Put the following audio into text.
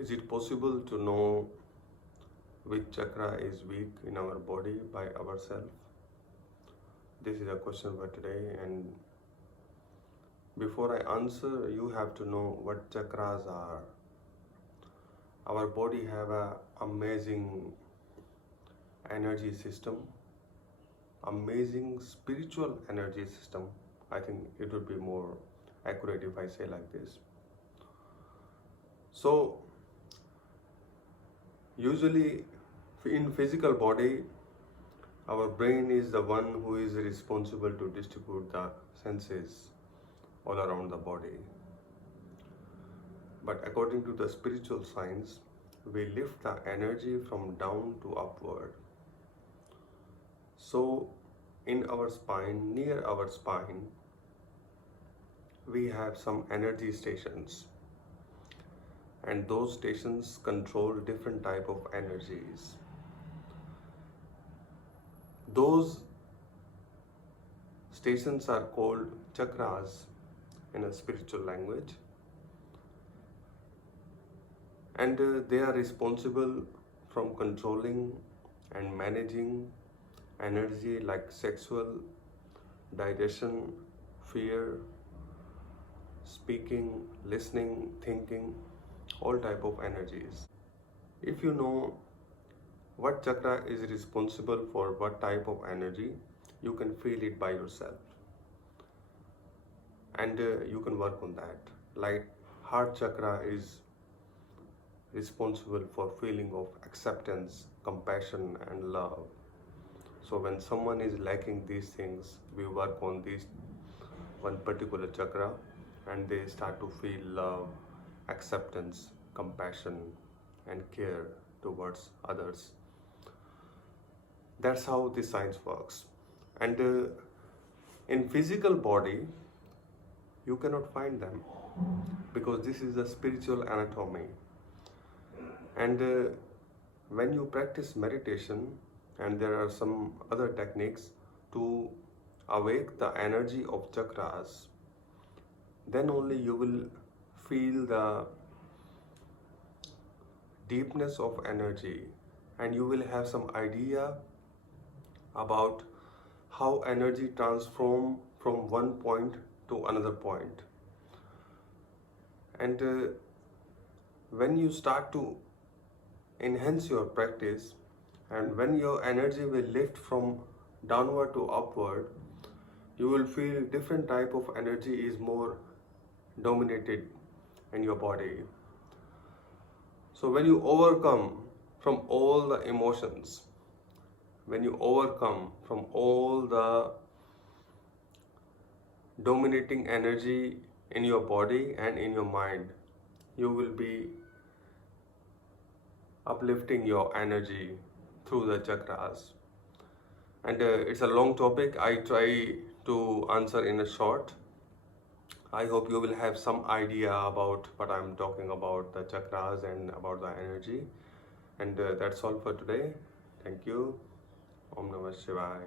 Is it possible to know which chakra is weak in our body by ourselves? This is a question for today, and before I answer, you have to know what chakras are. Our body have an amazing energy system, amazing spiritual energy system. I think it would be more accurate if I say like this. So usually in physical body, our brain is the one who is responsible to distribute the senses all around the body. But according to the spiritual science, we lift the energy from down to upward. So in our spine, near our spine, we have some energy stations, and those stations control different type of energies. Those stations are called chakras in a spiritual language, and they are responsible from controlling and managing energy like sexual, digestion, fear, speaking, listening, thinking, all type of energies. If you know what chakra is responsible for what type of energy, you can feel it by yourself, and you can work on that. Like heart chakra is responsible for feeling of acceptance, compassion and love. So when someone is lacking these things, we work on this one particular chakra and they start to feel love, acceptance, compassion and care towards others. That's how the science works. And in physical body, you cannot find them because this is a spiritual anatomy. And when you practice meditation, and there are some other techniques to awake the energy of chakras, then only you will feel the deepness of energy, and you will have some idea about how energy transforms from one point to another point. And when you start to enhance your practice, and when your energy will lift from downward to upward, you will feel different type of energy is more dominated in your body. So when you overcome from all the emotions, when you overcome from all the dominating energy in your body and in your mind, you will be uplifting your energy through the chakras. And it's a long topic. I try to answer in a short. I hope you will have some idea about what I'm talking about, the chakras and about the energy. And that's all for today. Thank you. Om Namah Shivaya.